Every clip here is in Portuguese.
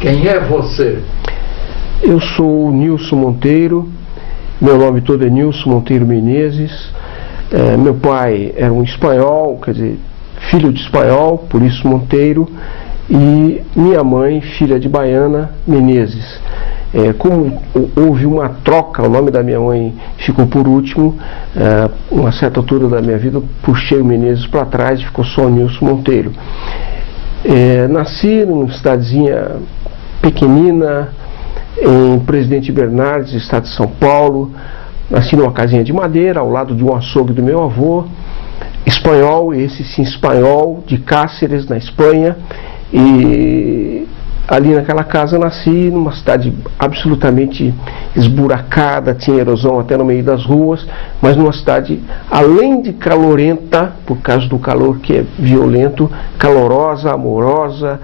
Quem é você? Eu sou Nilson Monteiro, meu nome todo é Nilson Monteiro Menezes. Meu pai era um espanhol, quer dizer, filho de espanhol, por isso Monteiro, e minha mãe, filha de baiana, Menezes. Como houve uma troca, o nome da minha mãe ficou por último, uma certa altura da minha vida eu puxei o Menezes para trás e ficou só o Nilson Monteiro. Nasci numa cidadezinha pequenina, em Presidente Bernardes, estado de São Paulo. Nasci numa casinha de madeira, ao lado de um açougue do meu avô, espanhol, esse sim espanhol, de Cáceres, na Espanha. E ali naquela casa nasci, numa cidade absolutamente esburacada, tinha erosão até no meio das ruas, mas numa cidade, além de calorenta, por causa do calor que é violento, calorosa, amorosa,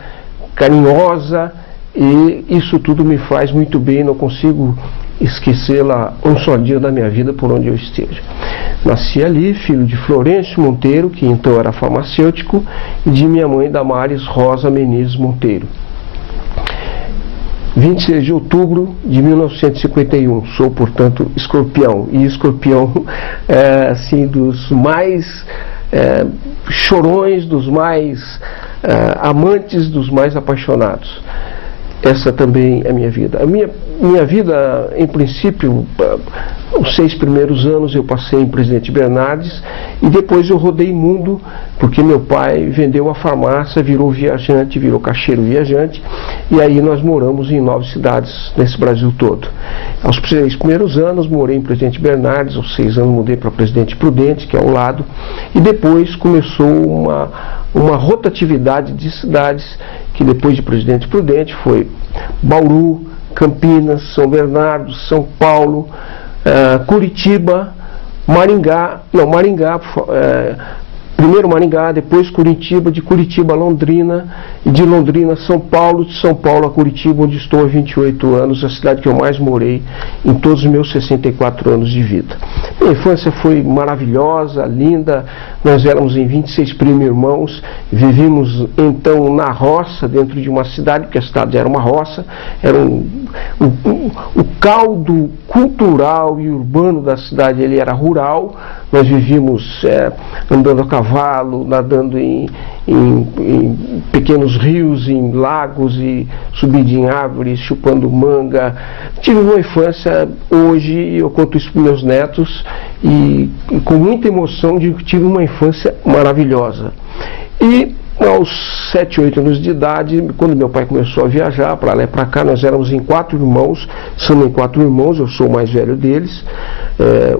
carinhosa, e isso tudo me faz muito bem, não consigo esquecê-la um só dia da minha vida por onde eu esteja. Nasci ali, filho de Florencio Monteiro, que então era farmacêutico, e de minha mãe, Damares Rosa Menezes Monteiro. 26 de outubro de 1951, sou, portanto, escorpião. E escorpião é, assim, dos mais chorões, dos mais amantes, dos mais apaixonados. Essa também é a minha vida. A minha vida, em princípio, os 6 primeiros anos eu passei em Presidente Bernardes e depois eu rodei mundo, porque meu pai vendeu a farmácia, virou viajante, virou caixeiro viajante, e aí nós moramos em 9 cidades nesse Brasil todo. Aos 6 primeiros anos morei em Presidente Bernardes, aos 6 anos mudei para Presidente Prudente, que é ao lado, e depois começou uma rotatividade de cidades, que depois de Presidente Prudente foi Bauru, Campinas, São Bernardo, São Paulo, Curitiba, Maringá, primeiro Maringá, depois Curitiba, de Curitiba a Londrina, e de Londrina a São Paulo, de São Paulo a Curitiba, onde estou há 28 anos, a cidade que eu mais morei em todos os meus 64 anos de vida. Minha infância foi maravilhosa, linda, nós éramos em 26 primo-irmãos, vivíamos então na roça, dentro de uma cidade, porque a cidade era uma roça, era o caldo cultural e urbano da cidade, ele era rural. Nós vivíamos andando a cavalo, nadando em pequenos rios, em lagos e subindo em árvores, chupando manga. Tive uma infância, hoje eu conto isso para meus netos, e com muita emoção digo que tive uma infância maravilhosa. E aos 7, 8 anos de idade, quando meu pai começou a viajar para lá e para cá, nós éramos em 4 irmãos, somos em 4 irmãos, eu sou o mais velho deles.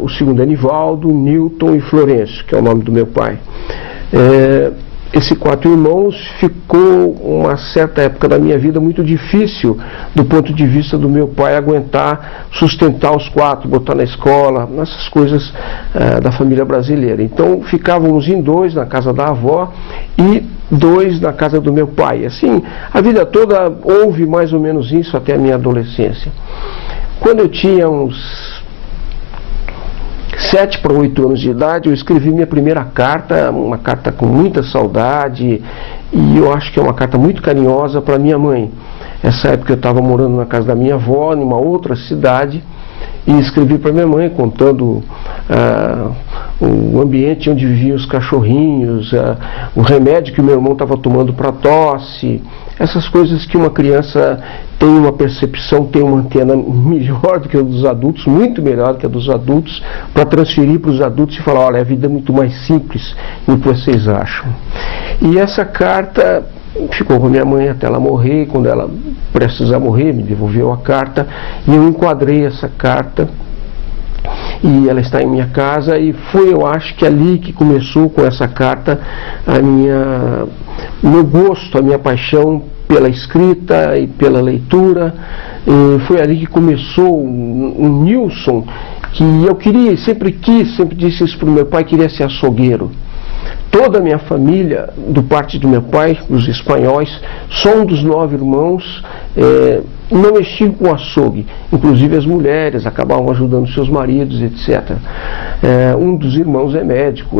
O segundo é Nivaldo, Newton e Florencio, que é o nome do meu pai. Esses 4 irmãos ficou uma certa época da minha vida muito difícil do ponto de vista do meu pai aguentar sustentar os 4, botar na escola, nessas coisas da família brasileira. Então ficávamos em 2 na casa da avó e 2 na casa do meu pai. Assim, a vida toda houve mais ou menos isso até a minha adolescência. Quando eu tinha uns 7 para 8 anos de idade, eu escrevi minha primeira carta, uma carta com muita saudade, e eu acho que é uma carta muito carinhosa para minha mãe. Essa época eu estava morando na casa da minha avó, numa outra cidade, e escrevi para minha mãe contando o ambiente onde viviam os cachorrinhos, o remédio que o meu irmão estava tomando para tosse, essas coisas que uma criança tem uma percepção, tem uma antena melhor do que a dos adultos, muito melhor do que a dos adultos, para transferir para os adultos e falar, olha, a vida é muito mais simples do que vocês acham. E essa carta ficou com a minha mãe até ela morrer. Quando ela precisava morrer, me devolveu a carta, e eu enquadrei essa carta, e ela está em minha casa, e foi, eu acho que ali que começou com essa carta o meu gosto, a minha paixão pela escrita e pela leitura. E foi ali que começou um Nilson, que eu queria, sempre disse isso para o meu pai, queria ser açougueiro. Toda a minha família, do parte do meu pai, os espanhóis, só um dos 9 irmãos não mexiam com açougue. Inclusive as mulheres acabavam ajudando seus maridos, etc. Um dos irmãos é médico,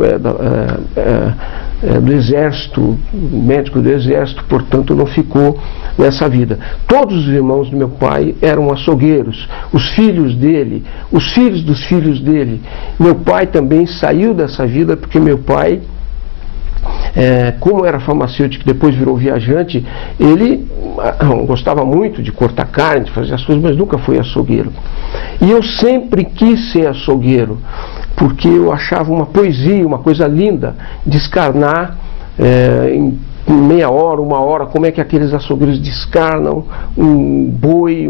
do exército, médico do exército, portanto não ficou nessa vida. Todos os irmãos do meu pai eram açougueiros, os filhos dele, os filhos dos filhos dele. Meu pai também saiu dessa vida porque meu pai, como era farmacêutico, depois virou viajante, ele gostava muito de cortar carne, de fazer as coisas, mas nunca foi açougueiro. E eu sempre quis ser açougueiro, porque eu achava uma poesia, uma coisa linda, descarnar em meia hora, uma hora, como é que aqueles açougueiros descarnam um boi,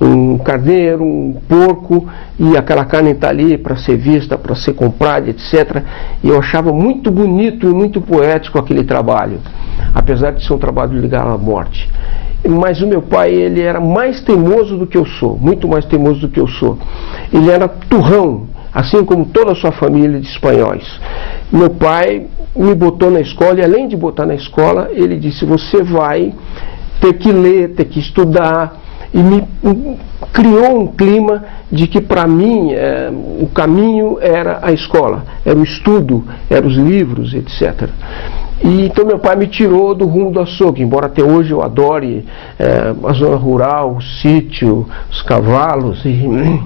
um carneiro, um porco, e aquela carne está ali para ser vista, para ser comprada, etc. E eu achava muito bonito e muito poético aquele trabalho, apesar de ser um trabalho ligado à morte. Mas o meu pai, ele era mais teimoso do que eu sou, muito mais teimoso do que eu sou. Ele era turrão, assim como toda a sua família de espanhóis. Meu pai me botou na escola, e além de botar na escola, ele disse: você vai ter que ler, ter que estudar, e me criou um clima de que para mim o caminho era a escola, era o estudo, eram os livros, etc. E então meu pai me tirou do rumo do açougue, embora até hoje eu adore a zona rural, o sítio, os cavalos. E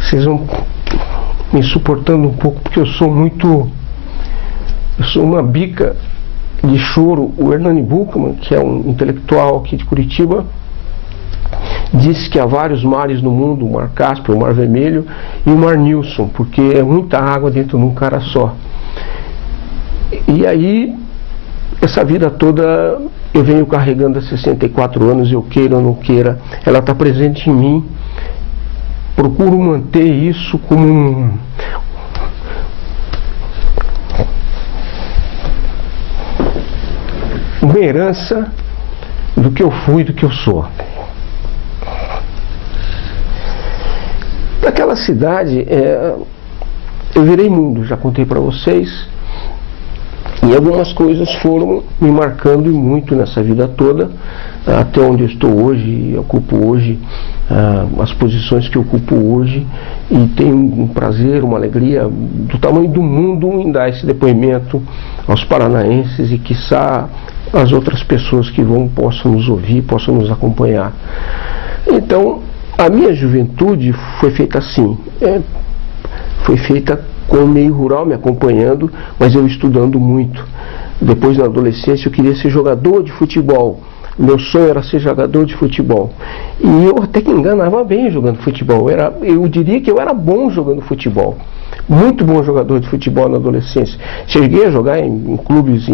vocês vão me suportando um pouco, porque eu sou uma bica de choro. O Hernani Buchmann, que é um intelectual aqui de Curitiba, disse que há vários mares no mundo: o Mar Cáspio, o Mar Vermelho e o Mar Nilson, porque é muita água dentro de um cara só. E aí, essa vida toda eu venho carregando há 64 anos, eu queira ou não queira, ela está presente em mim. Procuro manter isso como uma herança do que eu fui e do que eu sou. Naquela cidade, eu virei mundo, já contei para vocês, e algumas coisas foram me marcando muito nessa vida toda, até onde eu estou hoje, e ocupo hoje as posições que eu ocupo hoje, e tenho um prazer, uma alegria do tamanho do mundo em dar esse depoimento aos paranaenses e quiçá as outras pessoas que possam nos ouvir, possam nos acompanhar. Então, a minha juventude foi feita assim, foi feita com o meio rural me acompanhando, mas eu estudando muito. Depois, na adolescência, eu queria ser jogador de futebol. Meu sonho era ser jogador de futebol. E eu até que enganava bem jogando futebol. Eu diria que eu era bom jogando futebol. Muito bom jogador de futebol na adolescência. Cheguei a jogar em clubes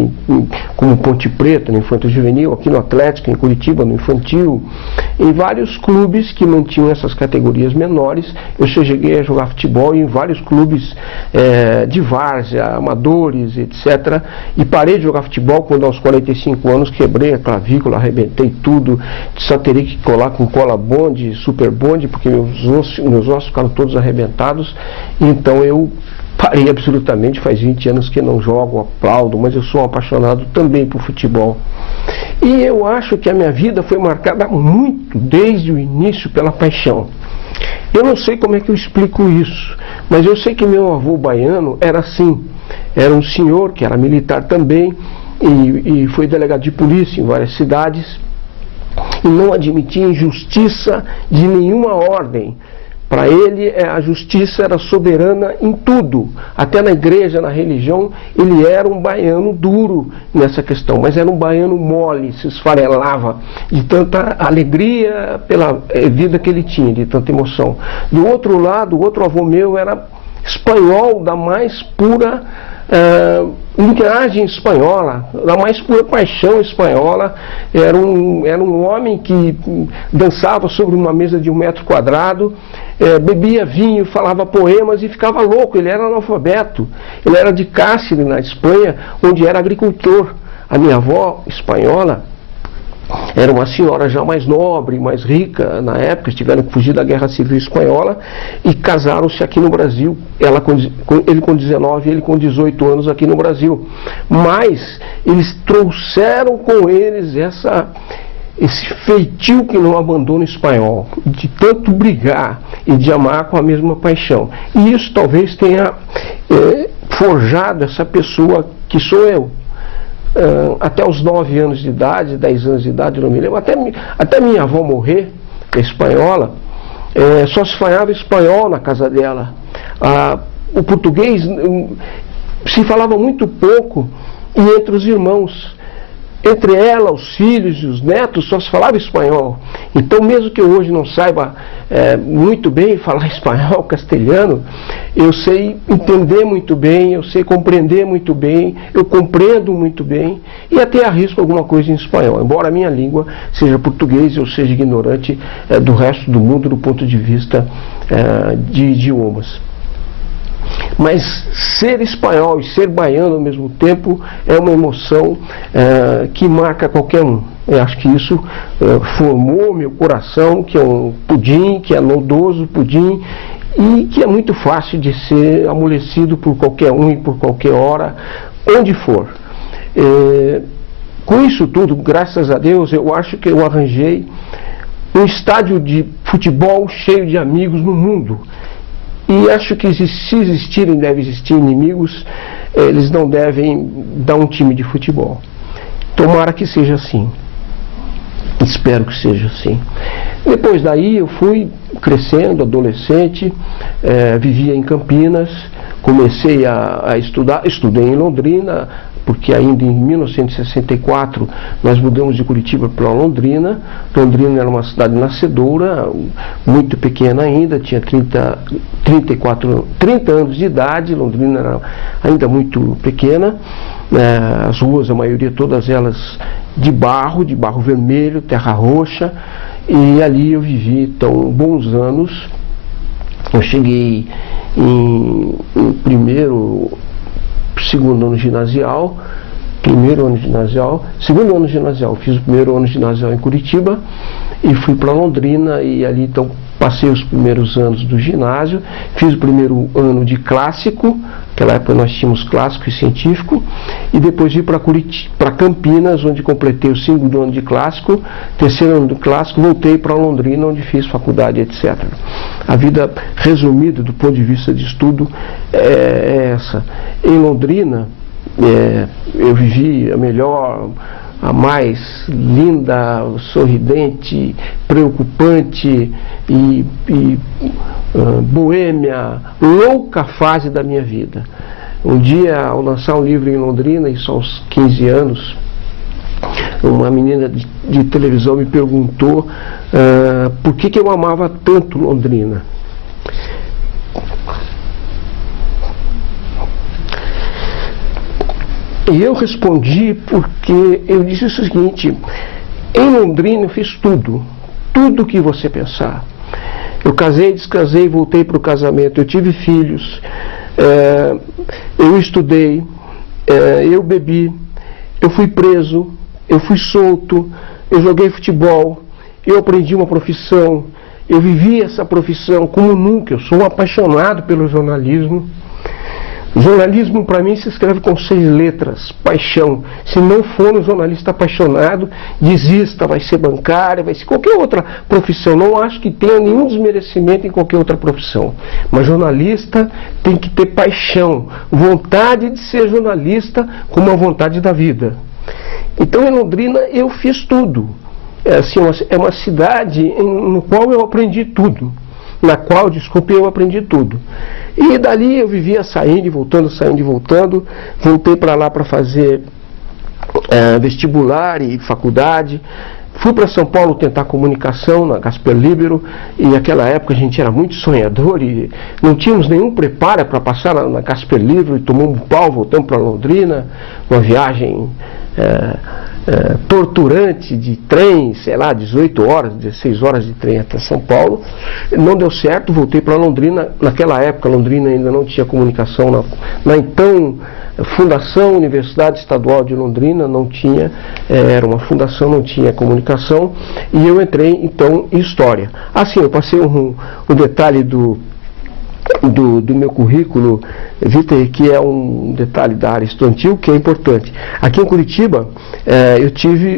como Ponte Preta, no Infanto Juvenil, aqui no Atlético, em Curitiba, no Infantil, em vários clubes que mantinham essas categorias menores. Eu cheguei a jogar futebol em vários clubes de várzea, amadores, etc. E parei de jogar futebol quando aos 45 anos quebrei a clavícula, arrebentei tudo, só teria que colar com cola bonde, super bonde, porque meus ossos ficaram todos arrebentados. Então eu parei absolutamente, faz 20 anos que não jogo, aplaudo, mas eu sou um apaixonado também por futebol. E eu acho que a minha vida foi marcada muito, desde o início, pela paixão. Eu não sei como é que eu explico isso, mas eu sei que meu avô baiano era assim. Era um senhor que era militar também, e foi delegado de polícia em várias cidades, e não admitia injustiça de nenhuma ordem. Para ele, a justiça era soberana em tudo, até na igreja, na religião. Ele era um baiano duro nessa questão, mas era um baiano mole, se esfarelava de tanta alegria pela vida que ele tinha, de tanta emoção. Do outro lado, o outro avô meu era espanhol, da mais pura linhagem espanhola, da mais pura paixão espanhola. Era um homem que dançava sobre uma mesa de 1 metro quadrado, bebia vinho, falava poemas e ficava louco. Ele era analfabeto, ele era de Cáceres, na Espanha, onde era agricultor. A minha avó espanhola era uma senhora já mais nobre, mais rica na época, tiveram que fugir da Guerra Civil Espanhola e casaram-se aqui no Brasil. Ele com 19 e ele com 18 anos aqui no Brasil. Mas eles trouxeram com eles esse feitio que não abandona o espanhol, de tanto brigar e de amar com a mesma paixão. E isso talvez tenha forjado essa pessoa que sou eu. Até os 9 anos de idade, 10 anos de idade, eu não me lembro, até minha avó morrer, espanhola, só se falava espanhol na casa dela. O português se falava muito pouco, e entre os irmãos, entre ela, os filhos e os netos, só se falava espanhol. Então, mesmo que eu hoje não saiba muito bem falar espanhol, castelhano, eu sei entender muito bem, eu sei compreender muito bem, eu compreendo muito bem e até arrisco alguma coisa em espanhol, embora a minha língua seja português, eu seja ignorante do resto do mundo do ponto de vista de idiomas. Mas ser espanhol e ser baiano ao mesmo tempo é uma emoção que marca qualquer um. Eu acho que isso formou meu coração, que é um pudim, que é nodoso pudim, e que é muito fácil de ser amolecido por qualquer um e por qualquer hora, onde for. Com isso tudo, graças a Deus, eu acho que eu arranjei um estádio de futebol cheio de amigos no mundo. E acho que se existirem, deve existir inimigos, eles não devem dar um time de futebol. Tomara que seja assim. Espero que seja assim. Depois daí eu fui crescendo, adolescente, vivia em Campinas, comecei a estudar, estudei em Londrina, porque ainda em 1964 nós mudamos de Curitiba para Londrina. Londrina era uma cidade nascedora, muito pequena ainda, tinha 30 anos de idade. Londrina era ainda muito pequena, as ruas, a maioria, todas elas de barro vermelho, terra roxa, e ali eu vivi então bons anos. Eu cheguei em segundo ano ginasial, segundo ano ginasial, fiz o primeiro ano ginasial em Curitiba e fui para Londrina, e ali então passei os primeiros anos do ginásio, fiz o primeiro ano de clássico, naquela época nós tínhamos clássico e científico, e depois vim para Campinas, onde completei o segundo ano de clássico, terceiro ano de clássico, voltei para Londrina, onde fiz faculdade, etc. A vida resumida do ponto de vista de estudo é essa. Em Londrina, eu vivi a mais linda, sorridente, preocupante e boêmia, louca fase da minha vida. Um dia, ao lançar um livro em Londrina, isso aos 15 anos, uma menina de televisão me perguntou por que eu amava tanto Londrina. E eu respondi porque eu disse o seguinte: em Londrina eu fiz tudo que você pensar. Eu casei, descasei, voltei para o casamento, eu tive filhos, eu estudei, eu bebi, eu fui preso, eu fui solto, eu joguei futebol, eu aprendi uma profissão, eu vivi essa profissão como nunca. Eu sou um apaixonado pelo jornalismo. Jornalismo para mim se escreve com 6 letras, paixão. Se não for um jornalista apaixonado, desista, vai ser bancário, vai ser qualquer outra profissão. Não acho que tenha nenhum desmerecimento em qualquer outra profissão. Mas jornalista tem que ter paixão, vontade de ser jornalista como a vontade da vida. Então em Londrina eu fiz tudo. É uma cidade no qual eu aprendi tudo. Eu aprendi tudo. E dali eu vivia saindo e voltando, voltei para lá para fazer vestibular e faculdade, fui para São Paulo tentar comunicação na Casper Libero, e naquela época a gente era muito sonhador e não tínhamos nenhum preparo para passar na Casper Libero, e tomamos um pau, voltamos para Londrina, uma viagem torturante de trem, 18 horas, 16 horas de trem até São Paulo. Não deu certo, voltei para Londrina. Naquela época Londrina ainda não tinha comunicação, na então Fundação Universidade Estadual de Londrina não tinha, era uma fundação, não tinha comunicação, e eu entrei então em História. Assim, eu passei um detalhe do meu currículo Vitor, que é um detalhe da área estudantil que é importante. Aqui em Curitiba,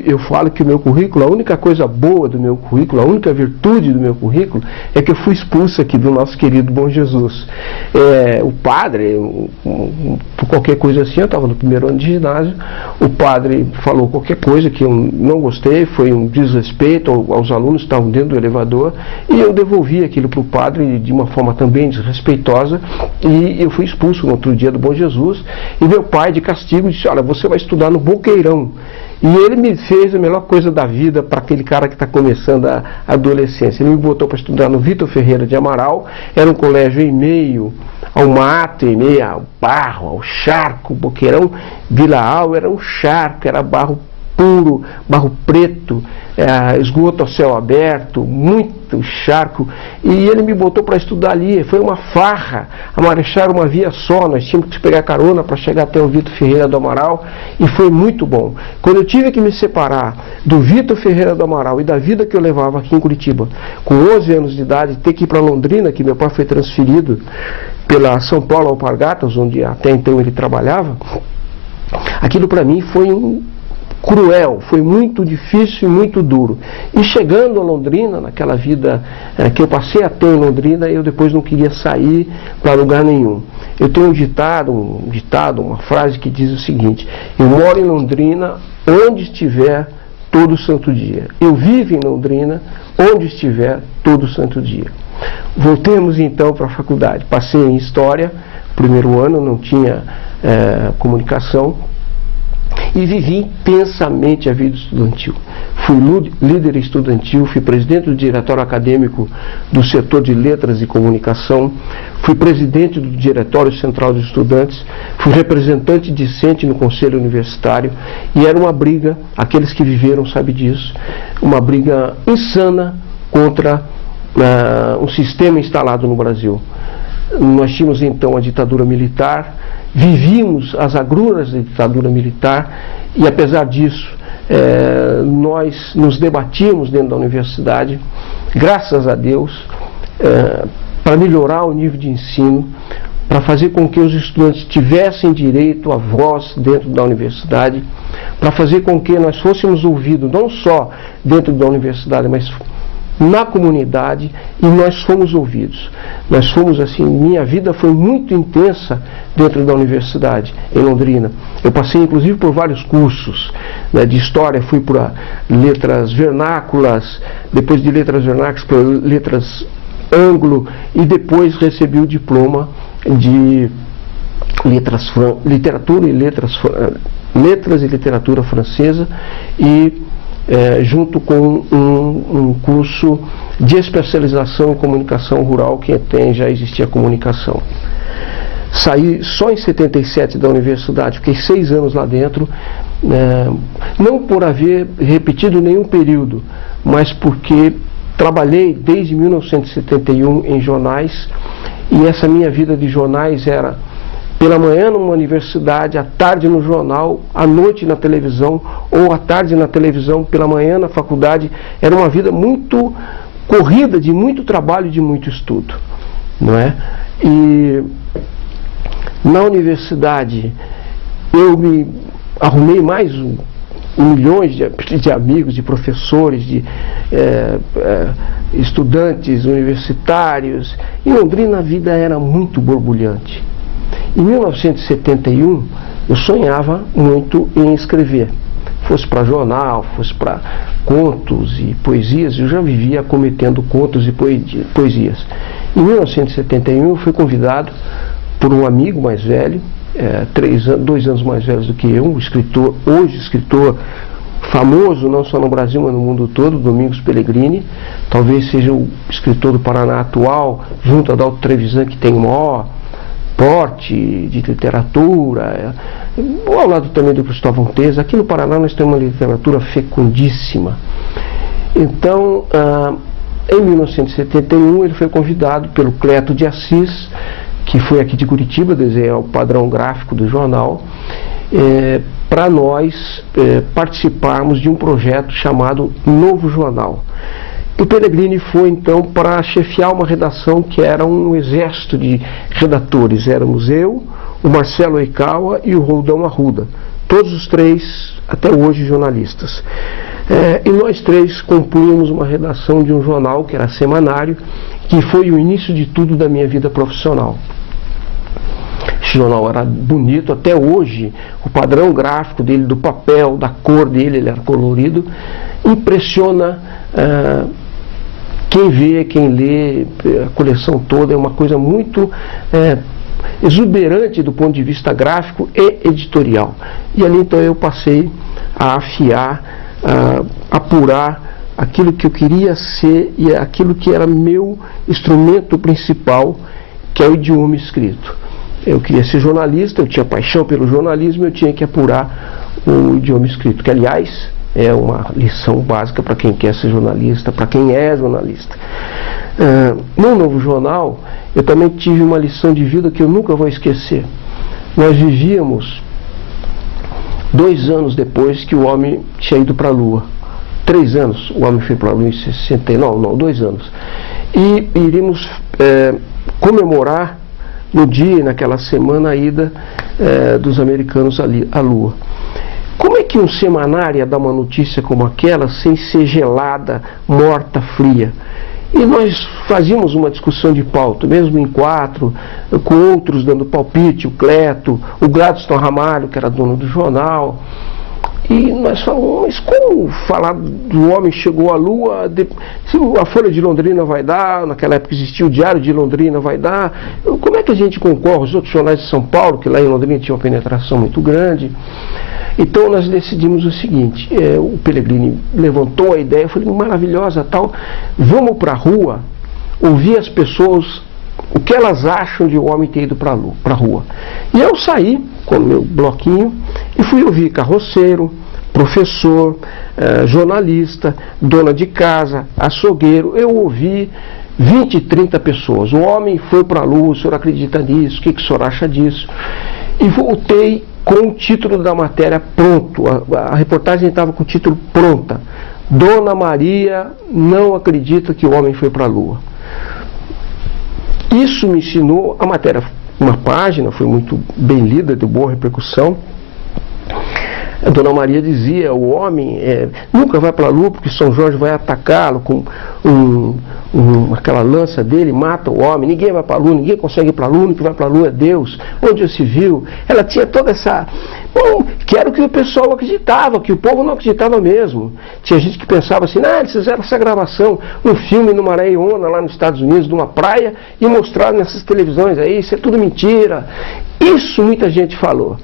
eu falo que o meu currículo, a única coisa boa do meu currículo, a única virtude do meu currículo, é que eu fui expulso aqui do nosso querido Bom Jesus. O padre, por qualquer coisa assim, eu estava no primeiro ano de ginásio, o padre falou qualquer coisa que eu não gostei, foi um desrespeito aos alunos que estavam dentro do elevador, e eu devolvi aquilo para o padre de uma forma também desrespeitosa, e eu fui expulso no outro dia do Bom Jesus, e meu pai, de castigo, disse: olha, você vai estudar no Boqueirão. E ele me fez a melhor coisa da vida para aquele cara que está começando a adolescência. Ele me botou para estudar no Vitor Ferreira de Amaral, era um colégio em meio ao mato, em meio ao barro, ao charco. Boqueirão, Vila Al era um charco, era barro puro, barro preto, esgoto ao céu aberto, muito charco, e ele me botou para estudar ali. Foi uma farra, a Marechal era uma via só, nós tínhamos que pegar carona para chegar até o Vitor Ferreira do Amaral, e foi muito bom. Quando eu tive que me separar do Vitor Ferreira do Amaral e da vida que eu levava aqui em Curitiba, com 11 anos de idade, ter que ir para Londrina, que meu pai foi transferido pela São Paulo Alpargatas, onde até então ele trabalhava, aquilo para mim foi cruel, foi muito difícil e muito duro. E chegando a Londrina, naquela vida que eu passei a ter em Londrina, eu depois não queria sair para lugar nenhum. Eu tenho um ditado, uma frase que diz o seguinte: eu moro em Londrina onde estiver todo santo dia. Eu vivo em Londrina onde estiver todo santo dia. Voltemos então para a faculdade. Passei em História, primeiro ano, não tinha comunicação, e vivi intensamente a vida estudantil. Fui líder estudantil, fui presidente do diretório acadêmico do setor de letras e comunicação, fui presidente do diretório central dos estudantes, fui representante discente no conselho universitário, e era uma briga, aqueles que viveram sabem disso, uma briga insana contra um sistema instalado no Brasil. Nós tínhamos então a ditadura militar, vivíamos as agruras da ditadura militar, e apesar disso nós nos debatíamos dentro da universidade, graças a Deus, para melhorar o nível de ensino, para fazer com que os estudantes tivessem direito à voz dentro da universidade, para fazer com que nós fôssemos ouvidos não só dentro da universidade, mas na comunidade, e nós fomos ouvidos. Nós fomos assim, minha vida foi muito intensa dentro da universidade, em Londrina. Eu passei inclusive por vários cursos, né, de história, fui para letras vernáculas, depois de letras vernáculas para letras anglo, e depois recebi o diploma de literatura e letras e literatura francesa, e junto com um curso de especialização em comunicação rural, que já existia comunicação. Saí só em 77 da universidade, fiquei 6 anos lá dentro, não por haver repetido nenhum período, mas porque trabalhei desde 1971 em jornais, e essa minha vida de jornais era pela manhã numa universidade, à tarde no jornal, à noite na televisão, ou à tarde na televisão, pela manhã na faculdade. Era uma vida muito corrida, de muito trabalho e de muito estudo, não é? E na universidade eu me arrumei mais milhões de amigos, de professores, de estudantes universitários. Em Londrina a vida era muito borbulhante. Em 1971, eu sonhava muito em escrever. Fosse para jornal, fosse para contos e poesias, eu já vivia cometendo contos e poesias. Em 1971, eu fui convidado por um amigo mais velho, 2 anos mais velho do que eu, um escritor, hoje escritor famoso, não só no Brasil, mas no mundo todo, Domingos Pellegrini. Talvez seja o escritor do Paraná atual, junto a Adalto Trevisan, que tem o maior porte de literatura, ao lado também do Cristóvão Teza. Aqui no Paraná nós temos uma literatura fecundíssima. Então, em 1971, ele foi convidado pelo Cleto de Assis, que foi aqui de Curitiba, desenhar o padrão gráfico do jornal, para nós participarmos de um projeto chamado Novo Jornal. O Pellegrini foi então para chefiar uma redação que era um exército de redatores. Éramos eu, o Marcelo Oikawa e o Roldão Arruda. Todos os três, até hoje, jornalistas. E nós três compunhamos uma redação de um jornal que era semanário, que foi o início de tudo da minha vida profissional. Esse jornal era bonito, até hoje o padrão gráfico dele, do papel, da cor dele, ele era colorido, impressiona quem vê, quem lê, a coleção toda é uma coisa muito exuberante do ponto de vista gráfico e editorial. E ali então eu passei a afiar, a apurar aquilo que eu queria ser e aquilo que era meu instrumento principal, que é o idioma escrito. Eu queria ser jornalista, eu tinha paixão pelo jornalismo, eu tinha que apurar o idioma escrito, que aliás é uma lição básica para quem quer ser jornalista, para quem é jornalista. No Novo Jornal, eu também tive uma lição de vida que eu nunca vou esquecer. Nós vivíamos 2 anos depois que o homem tinha ido para a Lua. 3 anos, o homem foi para a Lua em 69, não, 2 anos. E iríamos comemorar no dia e naquela semana a ida dos americanos ali à Lua. Como é que um semanário ia dar uma notícia como aquela sem ser gelada, morta, fria? E nós fazíamos uma discussão de pauta, mesmo em 4, com outros dando palpite, o Cleto, o Gladstone Ramalho, que era dono do jornal. E nós falamos, mas como falar do homem chegou à Lua, se a Folha de Londrina vai dar, naquela época existia o Diário de Londrina, vai dar, como é que a gente concorre? Os outros jornais de São Paulo, que lá em Londrina tinha uma penetração muito grande. Então nós decidimos o seguinte, o Pellegrini levantou a ideia, eu falei, maravilhosa, tal, vamos para a rua, ouvir as pessoas, o que elas acham de o homem ter ido para a rua. E eu saí com o meu bloquinho e fui ouvir carroceiro, professor, jornalista, dona de casa, açougueiro. Eu ouvi 20, 30 pessoas. O homem foi para a Lua, o senhor acredita nisso? O que o senhor acha disso? E voltei com o título da matéria pronto. A reportagem estava com o título pronta. Dona Maria não acredita que o homem foi para a Lua. Isso me ensinou, a matéria, uma página, foi muito bem lida, de boa repercussão. A Dona Maria dizia, o homem nunca vai para a Lua porque São Jorge vai atacá-lo com aquela lança dele, mata o homem, ninguém vai para a Lua, ninguém consegue ir para a Lua, o que vai para a Lua é Deus. Onde já se viu? Ela tinha toda essa... Bom, que era o que o pessoal acreditava, que o povo não acreditava mesmo. Tinha gente que pensava assim, eles fizeram essa gravação, um filme numa areiona lá nos Estados Unidos, numa praia, e mostraram nessas televisões aí, isso é tudo mentira. Isso muita gente falou.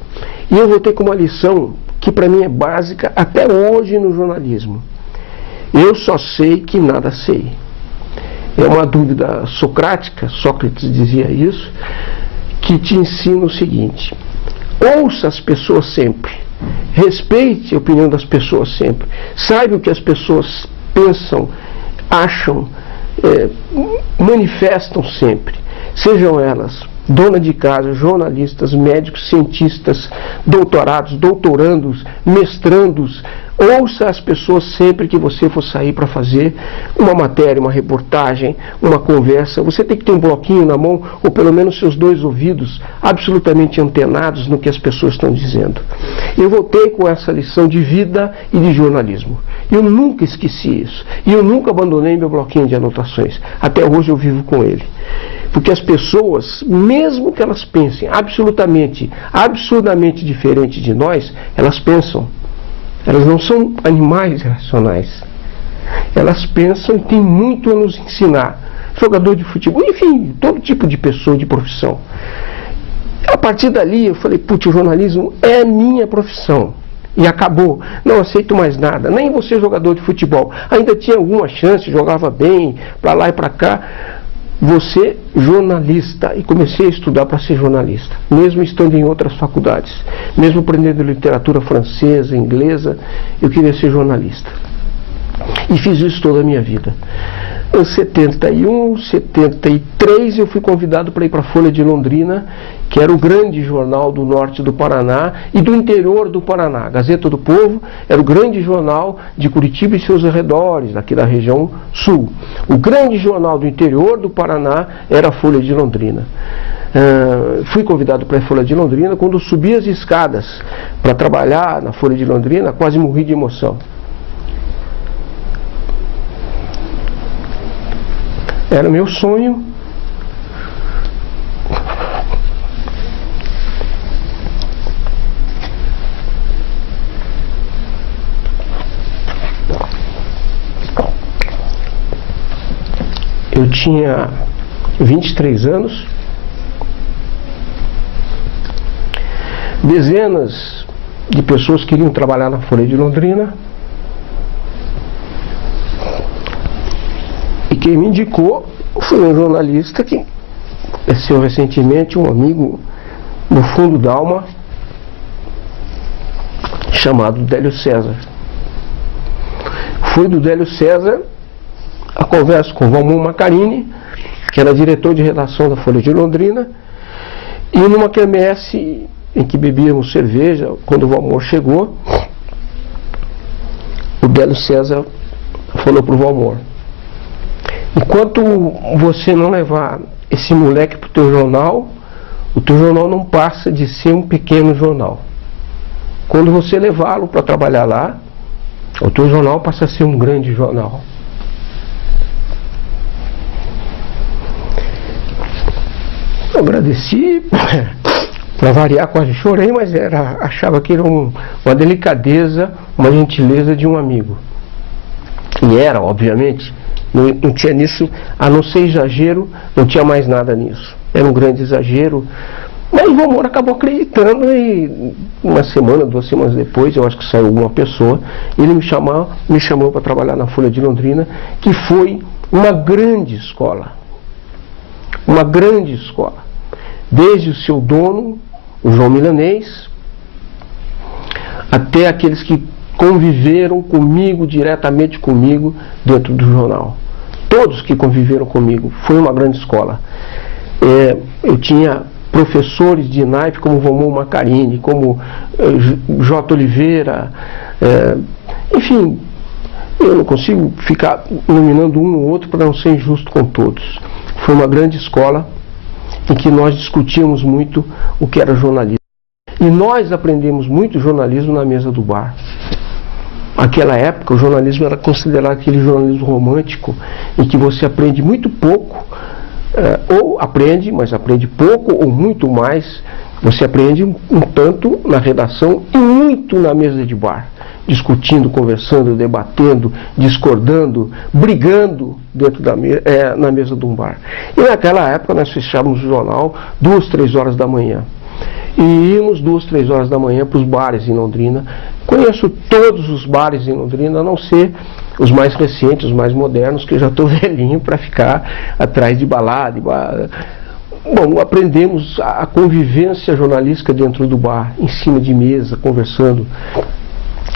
E eu voltei com uma lição que para mim é básica até hoje no jornalismo. Eu só sei que nada sei. É uma dúvida socrática, Sócrates dizia isso, que te ensina o seguinte: ouça as pessoas sempre, respeite a opinião das pessoas sempre, saiba o que as pessoas pensam, acham, manifestam sempre, sejam elas dona de casa, jornalistas, médicos, cientistas, doutorados, doutorandos, mestrandos. Ouça as pessoas sempre que você for sair para fazer uma matéria, uma reportagem, uma conversa. Você tem que ter um bloquinho na mão, ou pelo menos seus 2 ouvidos absolutamente antenados no que as pessoas estão dizendo. Eu voltei com essa lição de vida e de jornalismo. Eu nunca esqueci isso. E eu nunca abandonei meu bloquinho de anotações. Até hoje eu vivo com ele. Porque as pessoas, mesmo que elas pensem absurdamente diferente de nós, elas pensam. Elas não são animais racionais. Elas pensam e têm muito a nos ensinar. Jogador de futebol, enfim, todo tipo de pessoa, de profissão. A partir dali eu falei, putz, o jornalismo é a minha profissão. E acabou, não aceito mais nada. Nem você jogador de futebol. Ainda tinha alguma chance, jogava bem, para lá e para cá. Você jornalista, e comecei a estudar para ser jornalista, mesmo estando em outras faculdades, mesmo aprendendo literatura francesa, inglesa, eu queria ser jornalista. E fiz isso toda a minha vida. Em 71, 73, eu fui convidado para ir para a Folha de Londrina, que era o grande jornal do norte do Paraná e do interior do Paraná. A Gazeta do Povo era o grande jornal de Curitiba e seus arredores, aqui da região sul. O grande jornal do interior do Paraná era a Folha de Londrina. fui convidado para a Folha de Londrina. Quando eu subi as escadas para trabalhar na Folha de Londrina, quase morri de emoção. Era meu sonho. Eu tinha 23 anos. Dezenas de pessoas queriam trabalhar na Folha de Londrina. E quem me indicou foi um jornalista que conheceu recentemente, um amigo no fundo da alma, chamado Délio César. Foi do Délio César a conversa com o Valmor Macarini, que era diretor de redação da Folha de Londrina, e numa quermesse em que bebíamos cerveja, quando o Valmor chegou, o Délio César falou para o Valmor: enquanto você não levar esse moleque para o teu jornal, o teu jornal não passa de ser um pequeno jornal. Quando você levá-lo para trabalhar lá, o teu jornal passa a ser um grande jornal. Eu agradeci, para variar quase chorei, mas achava que era uma delicadeza, uma gentileza de um amigo. E era, obviamente, não tinha nisso, a não ser exagero, não tinha mais nada nisso. Era um grande exagero, mas o Valmor acabou acreditando, e uma semana, 2 semanas depois, eu acho que saiu uma pessoa, ele me chamou para trabalhar na Folha de Londrina, que foi uma grande escola. Uma grande escola. Desde o seu dono, o João Milanês, até aqueles que conviveram comigo, diretamente comigo, dentro do jornal. Todos que conviveram comigo. Foi uma grande escola. Eu tinha professores de naipe como o Valmor Macarini, como J. Oliveira, enfim, eu não consigo ficar nominando um ou outro para não ser injusto com todos. Foi uma grande escola em que nós discutíamos muito o que era jornalismo. E nós aprendemos muito jornalismo na mesa do bar. Naquela época, o jornalismo era considerado aquele jornalismo romântico, em que você aprende muito pouco, ou aprende, mas aprende pouco ou muito mais. Você aprende um tanto na redação e muito na mesa de bar, discutindo, conversando, debatendo, discordando, brigando dentro na mesa de um bar. E naquela época nós fechávamos o jornal 2, 3 horas da manhã. E íamos 2, 3 horas da manhã para os bares em Londrina. Conheço todos os bares em Londrina, a não ser os mais recentes, os mais modernos, que eu já estou velhinho para ficar atrás de balada. Bom, aprendemos a convivência jornalística dentro do bar, em cima de mesa, conversando,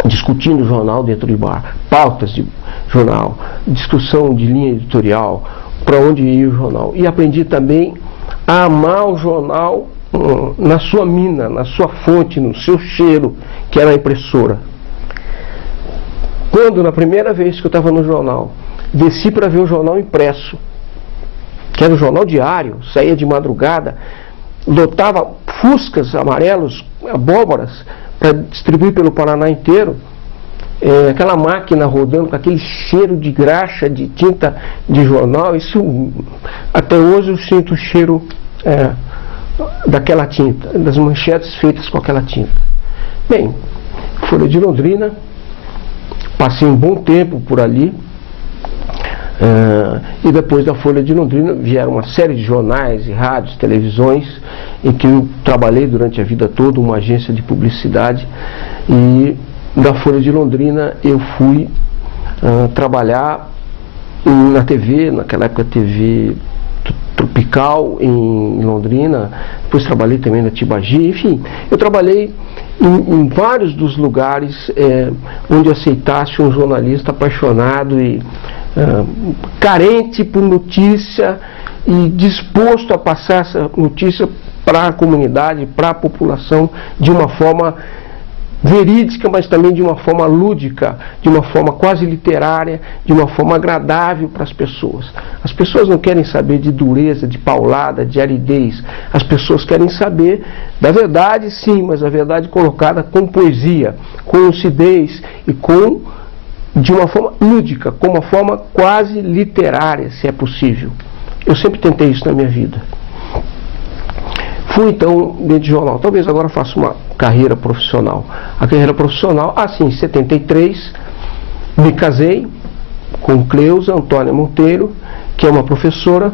discutindo o jornal dentro do bar, pautas de jornal, discussão de linha editorial, para onde ia o jornal. E aprendi também a amar o jornal na sua mina, na sua fonte, no seu cheiro, que era a impressora. Quando, na primeira vez que eu estava no jornal, desci para ver o jornal impresso, que era o jornal diário, saía de madrugada, lotava fuscas amarelos, abóboras, para distribuir pelo Paraná inteiro, aquela máquina rodando com aquele cheiro de graxa, de tinta de jornal. Isso, até hoje eu sinto o cheiro daquela tinta, das manchetes feitas com aquela tinta. Bem, Folha de Londrina, passei um bom tempo por ali, e depois da Folha de Londrina vieram uma série de jornais, rádios, televisões, em que eu trabalhei durante a vida toda, uma agência de publicidade. E da Folha de Londrina eu fui trabalhar na TV, naquela época TV Tropical em Londrina, depois trabalhei também na Tibagi, enfim, eu trabalhei em vários dos lugares onde aceitasse um jornalista apaixonado e carente por notícia e disposto a passar essa notícia para a comunidade, para a população, de uma forma verídica, mas também de uma forma lúdica, de uma forma quase literária, de uma forma agradável para as pessoas. As pessoas não querem saber de dureza, de paulada, de aridez. As pessoas querem saber da verdade, sim, mas a verdade colocada com poesia, com lucidez e de uma forma lúdica, com uma forma quase literária, se é possível. Eu sempre tentei isso na minha vida. Fui então dentro de jornal. Talvez agora faça uma carreira profissional. A carreira profissional, assim, em 73, me casei com Cleusa Antônia Monteiro, que é uma professora,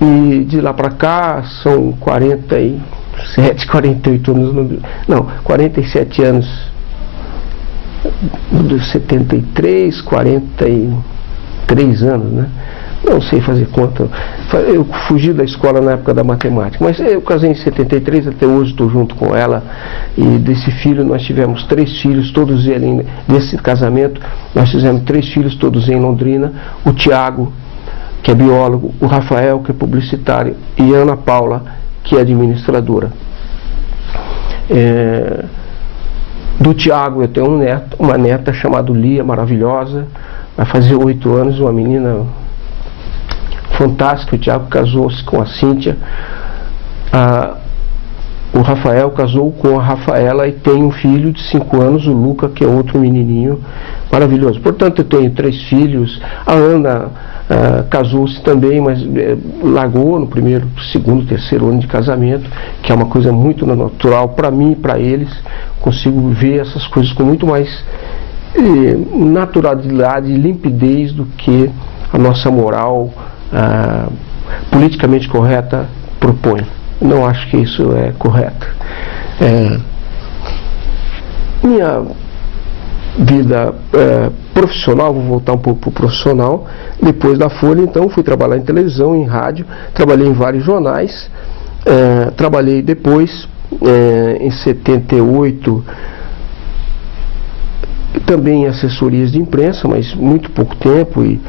e de lá para cá são 47, 48 anos, não, 47 anos, de 73, 43 anos, né? Não sei fazer conta. Eu fugi da escola na época da matemática, mas eu casei em 73, até hoje estou junto com ela. E desse filho nós tivemos 3 filhos, todos eles, desse casamento, nós fizemos 3 filhos, todos em Londrina. O Tiago, que é biólogo, o Rafael, que é publicitário, e a Ana Paula, que é administradora. Do Tiago eu tenho uma neta chamada Lia, maravilhosa, vai fazer 8 anos, uma menina fantástica. O Tiago casou-se com a Cíntia, o Rafael casou com a Rafaela e tem um filho de 5 anos, o Luca, que é outro menininho maravilhoso. Portanto, eu tenho 3 filhos. A Ana casou-se também, mas largou no primeiro, segundo, terceiro ano de casamento, que é uma coisa muito natural para mim e para eles. Consigo ver essas coisas com muito mais naturalidade e limpidez do que a nossa moral politicamente correta propõe. Não acho que isso é correto. Minha vida profissional, vou voltar um pouco para o profissional. Depois da Folha, então, fui trabalhar em televisão, em rádio, trabalhei em vários jornais, trabalhei depois, em 78, também em assessorias de imprensa, mas muito pouco tempo, e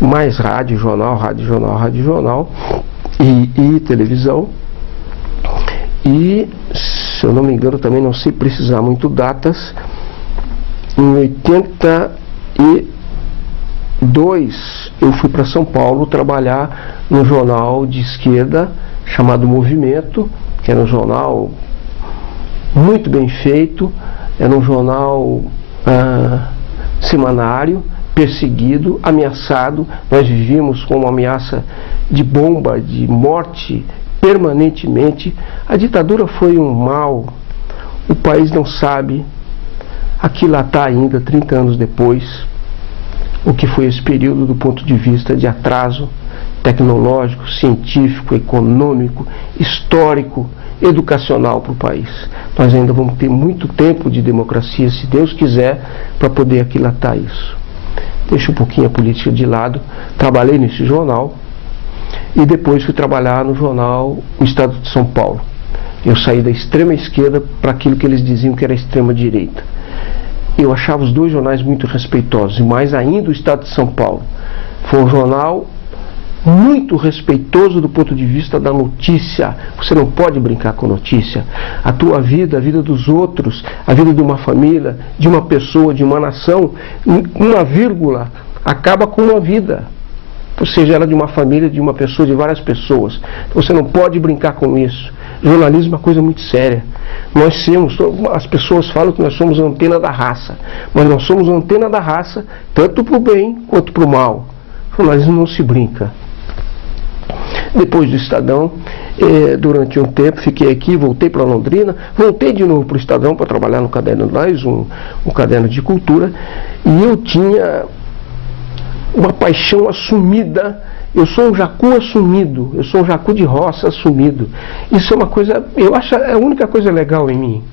mais rádio, jornal e televisão. E, se eu não me engano, também não sei precisar muito datas, em 82 eu fui para São Paulo trabalhar num jornal de esquerda chamado Movimento, que era um jornal muito bem feito, era um jornal semanário, perseguido, ameaçado. Nós vivíamos com uma ameaça de bomba, de morte permanentemente. A ditadura foi um mal, o país não sabe. Aqui lá está ainda, 30 anos depois, o que foi esse período do ponto de vista de atraso tecnológico, científico, econômico, histórico, educacional para o país. Nós ainda vamos ter muito tempo de democracia, se Deus quiser, para poder aquilatar isso. Deixo um pouquinho a política de lado. Trabalhei nesse jornal e depois fui trabalhar no jornal O Estado de São Paulo. Eu saí da extrema esquerda para aquilo que eles diziam que era a extrema direita. Eu achava os 2 jornais muito respeitosos, e mais ainda o Estado de São Paulo. Foi um jornal muito respeitoso do ponto de vista da notícia. Você não pode brincar com notícia. A tua vida, a vida dos outros, a vida de uma família, de uma pessoa, de uma nação, uma vírgula acaba com uma vida. Ou seja, ela de uma família, de uma pessoa, de várias pessoas. Você não pode brincar com isso. Jornalismo é uma coisa muito séria. As pessoas falam que nós somos a antena da raça, mas nós somos a antena da raça tanto para o bem quanto para o mal. O jornalismo não se brinca. Depois do Estadão, durante um tempo fiquei aqui, voltei para Londrina, voltei de novo para o Estadão para trabalhar no Caderno Lais, um caderno de cultura, e eu tinha uma paixão assumida. Eu sou um jacu assumido, eu sou um jacu de roça assumido. Isso é uma coisa, eu acho a única coisa legal em mim.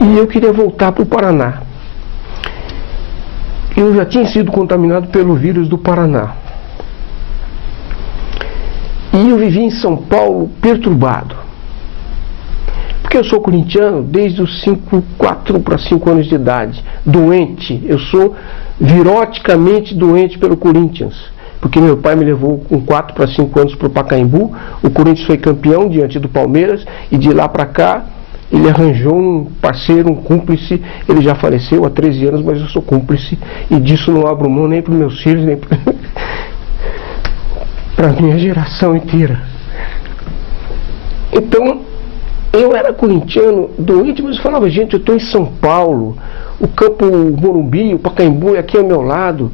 E eu queria voltar para o Paraná. Eu já tinha sido contaminado pelo vírus do Paraná. E eu vivi em São Paulo perturbado. Porque eu sou corintiano desde os 4 para 5 anos de idade. Doente, eu sou viroticamente doente pelo Corinthians. Porque meu pai me levou com 4 para 5 anos para o Pacaembu. O Corinthians foi campeão diante do Palmeiras. E de lá para cá ele arranjou um parceiro, um cúmplice, ele já faleceu há 13 anos, mas eu sou cúmplice, e disso não abro mão nem para os meus filhos, nem para a minha geração inteira. Então, eu era corintiano doente, mas eu falava, gente, eu estou em São Paulo, o campo Morumbi, o Pacaembu é aqui ao meu lado,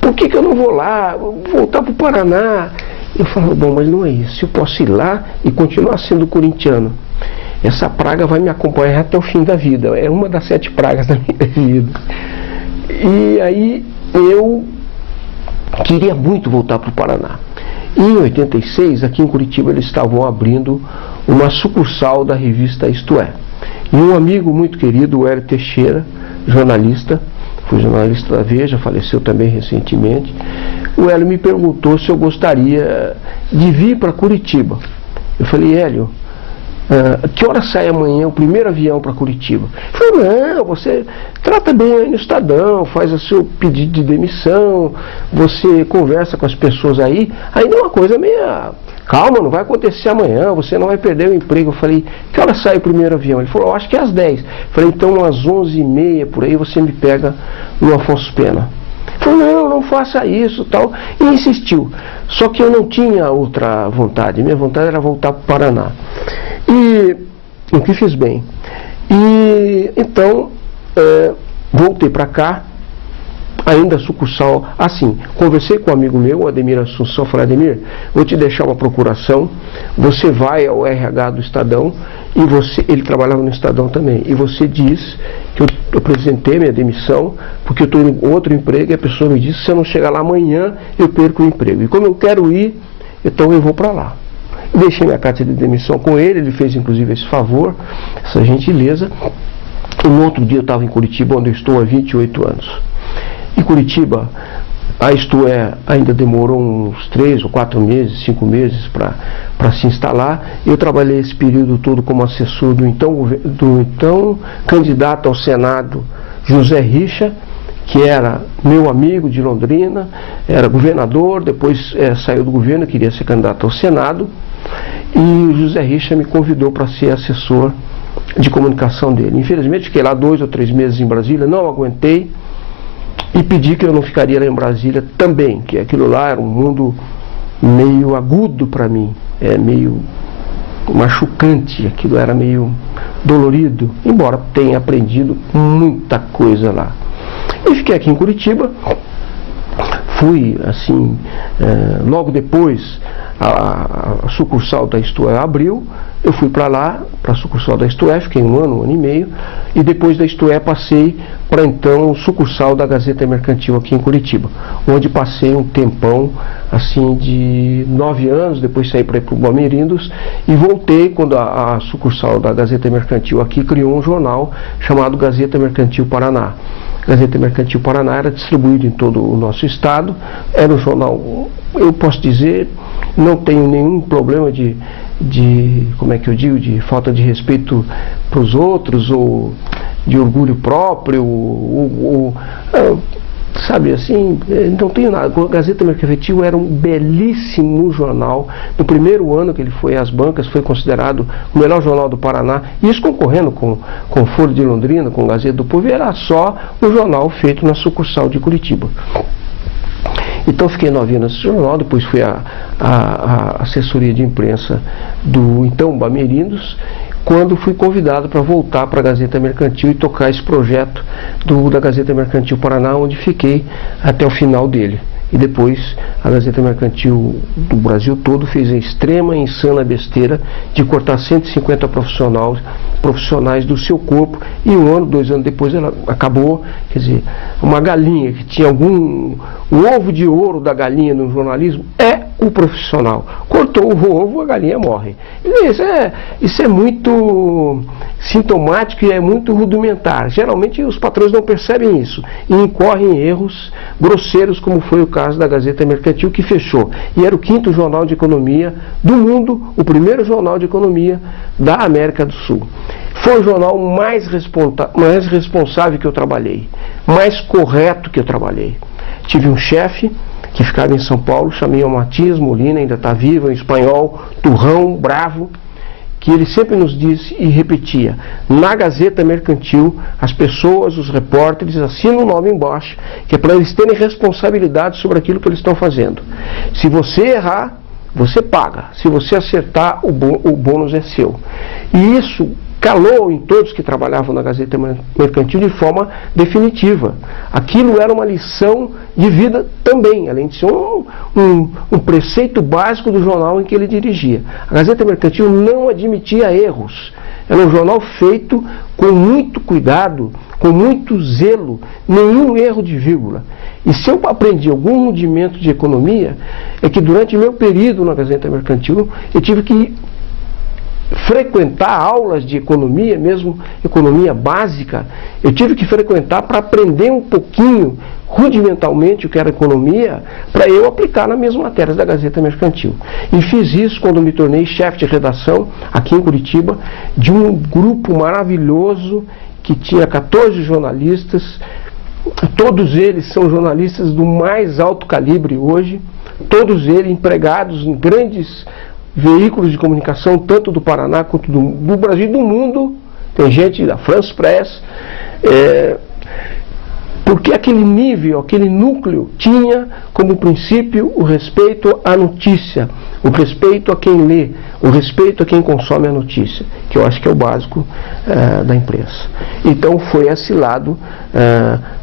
por que eu não vou lá, vou voltar para o Paraná? Eu falava, bom, mas não é isso, eu posso ir lá e continuar sendo corintiano. Essa praga vai me acompanhar até o fim da vida, é uma das 7 pragas da minha vida. E aí eu queria muito voltar para o Paraná. Em 86, aqui em Curitiba, eles estavam abrindo uma sucursal da revista Isto É. E um amigo muito querido, o Hélio Teixeira, jornalista, foi jornalista da Veja, faleceu também recentemente, o Hélio me perguntou se eu gostaria de vir para Curitiba. Eu falei, Hélio, que hora sai amanhã o primeiro avião para Curitiba? Ele falou, não, você trata bem aí no Estadão, faz o seu pedido de demissão, você conversa com as pessoas aí é uma coisa meio, calma, não vai acontecer amanhã, você não vai perder o emprego. Eu falei, que hora sai o primeiro avião? Ele falou, acho que é às 10. Eu falei, então às 11h30 por aí você me pega no Afonso Pena. Ele falou, não faça isso, tal, e insistiu. Só que eu não tinha outra vontade, minha vontade era voltar para o Paraná. E o que fiz bem. E então voltei para cá, ainda sucursal, assim, conversei com um amigo meu, o Ademir Assunção, falei, Ademir, vou te deixar uma procuração, você vai ao RH do Estadão, e ele trabalhava no Estadão também, e você diz que eu apresentei minha demissão, porque eu estou em outro emprego, e a pessoa me disse, se eu não chegar lá amanhã, eu perco o emprego. E como eu quero ir, então eu vou para lá. Deixei minha carta de demissão com ele fez inclusive esse favor, essa gentileza. E no outro dia eu estava em Curitiba, onde eu estou há 28 anos. Em Curitiba, a Isto É ainda demorou uns 3 ou 4 meses, 5 meses para se instalar. Eu trabalhei esse período todo como assessor do então candidato ao Senado, José Richa, que era meu amigo de Londrina, era governador, depois saiu do governo, queria ser candidato ao Senado. E o José Richa me convidou para ser assessor de comunicação dele. Infelizmente fiquei lá 2 ou 3 meses em Brasília, não aguentei e pedi que eu não ficaria lá em Brasília também, que aquilo lá era um mundo meio agudo para mim, meio machucante, aquilo era meio dolorido, embora tenha aprendido muita coisa lá. E fiquei aqui em Curitiba, fui assim, logo depois a sucursal da Isto É abriu, eu fui para lá, para a sucursal da Isto É, fiquei um ano e meio, e depois da Isto É passei para então sucursal da Gazeta Mercantil aqui em Curitiba, onde passei um tempão, assim, de 9 anos, depois saí para ir para o Bamerindos, e voltei quando a sucursal da Gazeta Mercantil aqui criou um jornal chamado Gazeta Mercantil Paraná. Gazeta Mercantil Paraná era distribuído em todo o nosso estado, era um jornal, eu posso dizer, não tenho nenhum problema de como é que eu digo, de falta de respeito para os outros, ou de orgulho próprio, sabe assim, não tenho nada. A Gazeta Mercantil era um belíssimo jornal. No primeiro ano que ele foi às bancas, foi considerado o melhor jornal do Paraná, isso concorrendo com Folha de Londrina, com Gazeta do Povo. Era só um jornal feito na sucursal de Curitiba. Então fiquei 9 anos nesse jornal, depois fui a assessoria de imprensa do então Bamerindos, quando fui convidado para voltar para a Gazeta Mercantil e tocar esse projeto da Gazeta Mercantil Paraná, onde fiquei até o final dele. E depois a Gazeta Mercantil do Brasil todo fez a extrema e insana besteira de cortar 150 profissionais do seu corpo, e 1 ano, 2 anos depois ela acabou. Quer dizer, uma galinha que tinha o ovo de ouro da galinha no jornalismo é o profissional. Cortou o ovo, a galinha morre. Isso é muito sintomático e é muito rudimentar. Geralmente os patrões não percebem isso e incorrem em erros grosseiros, como foi o caso da Gazeta Mercantil, que fechou. E era o 5º jornal de economia do mundo, o primeiro jornal de economia da América do Sul. Foi o jornal mais responsável que eu trabalhei, mais correto que eu trabalhei. Tive um chefe que ficava em São Paulo, chamei o Matias Molina, ainda está vivo, um espanhol, turrão, bravo, que ele sempre nos disse e repetia: na Gazeta Mercantil, as pessoas, os repórteres, assinam o nome embaixo, que é para eles terem responsabilidade sobre aquilo que eles estão fazendo. Se você errar, você paga. Se você acertar, o bônus é seu. E isso calou em todos que trabalhavam na Gazeta Mercantil de forma definitiva. Aquilo era uma lição de vida também, além de ser um preceito básico do jornal em que ele dirigia. A Gazeta Mercantil não admitia erros. Era um jornal feito com muito cuidado, com muito zelo, nenhum erro de vírgula. E se eu aprendi algum rudimento de economia, é que durante meu período na Gazeta Mercantil, eu tive que frequentar aulas de economia, mesmo economia básica. Eu tive que frequentar para aprender um pouquinho, rudimentalmente, o que era economia, para eu aplicar nas minhas matérias da Gazeta Mercantil. E fiz isso quando me tornei chefe de redação, aqui em Curitiba, de um grupo maravilhoso, que tinha 14 jornalistas. Todos eles são jornalistas do mais alto calibre hoje, todos eles empregados em grandes veículos de comunicação, tanto do Paraná quanto do Brasil e do mundo. Tem gente da France Press, porque aquele nível, aquele núcleo tinha como princípio o respeito à notícia, o respeito a quem lê, o respeito a quem consome a notícia, que eu acho que é o básico da imprensa. Então foi esse lado,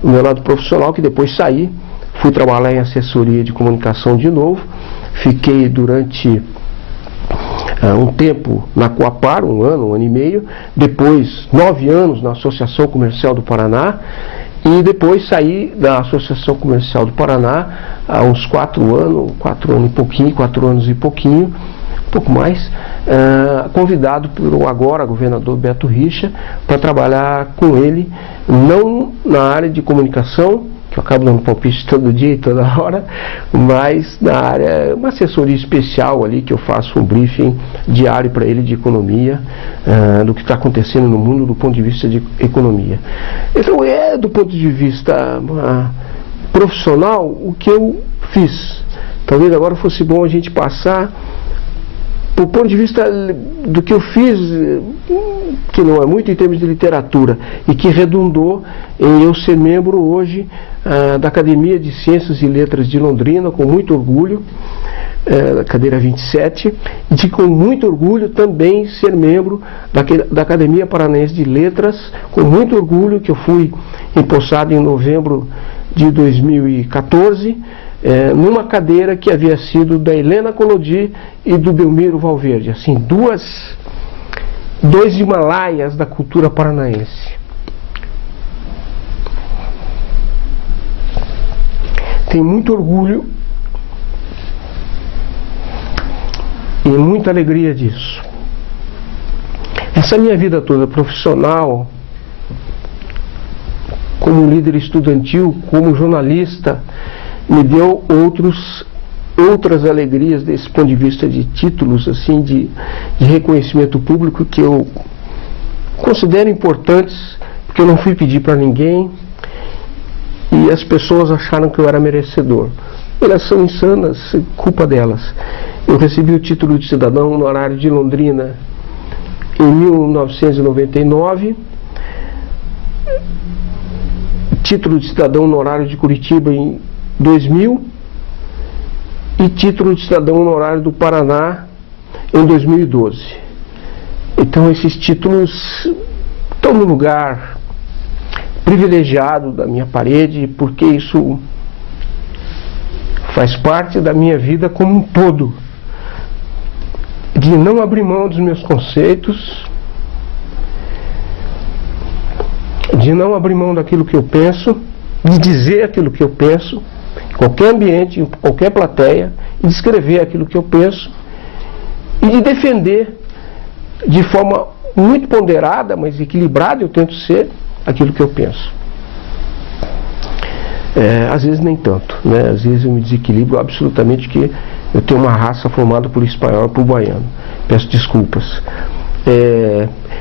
o meu lado profissional, que depois saí, fui trabalhar em assessoria de comunicação de novo, fiquei durante um tempo na Coapar, um ano e meio, depois 9 anos na Associação Comercial do Paraná, e depois saí da Associação Comercial do Paraná há uns 4 anos e pouquinho, um pouco mais, convidado pelo agora governador Beto Richa para trabalhar com ele, não na área de comunicação, que eu acabo dando palpite todo dia e toda hora, mas na área, uma assessoria especial ali, que eu faço um briefing diário para ele de economia, do que está acontecendo no mundo do ponto de vista de economia. Então do ponto de vista profissional, o que eu fiz. Talvez agora fosse bom a gente passar do ponto de vista do que eu fiz, que não é muito em termos de literatura, e que redundou em eu ser membro hoje da Academia de Ciências e Letras de Londrina, com muito orgulho, da cadeira 27, e de com muito orgulho também ser membro da Academia Paranaense de Letras, com muito orgulho, que eu fui empossado em novembro de 2014, numa cadeira que havia sido da Helena Collodi e do Belmiro Valverde, assim, dois Himalaias da cultura paranaense. Tenho muito orgulho e muita alegria disso. Essa minha vida toda profissional, como líder estudantil, como jornalista, me deu outras alegrias desse ponto de vista de títulos, assim, de reconhecimento público, que eu considero importantes, porque eu não fui pedir para ninguém e as pessoas acharam que eu era merecedor. Elas são insanas, culpa delas. Eu recebi o título de cidadão no horário de Londrina em 1999, título de cidadão no horário de Curitiba em 2000 e título de cidadão honorário do Paraná em 2012. Então esses títulos estão no lugar privilegiado da minha parede, porque isso faz parte da minha vida como um todo, de não abrir mão dos meus conceitos, de não abrir mão daquilo que eu penso, de dizer aquilo que eu penso, em qualquer ambiente, em qualquer plateia, e de escrever aquilo que eu penso, e de defender de forma muito ponderada, mas equilibrada, eu tento ser, aquilo que eu penso. Às vezes nem tanto, né? Às vezes eu me desequilibro absolutamente, que eu tenho uma raça formada por espanhol e por baiano. Peço desculpas.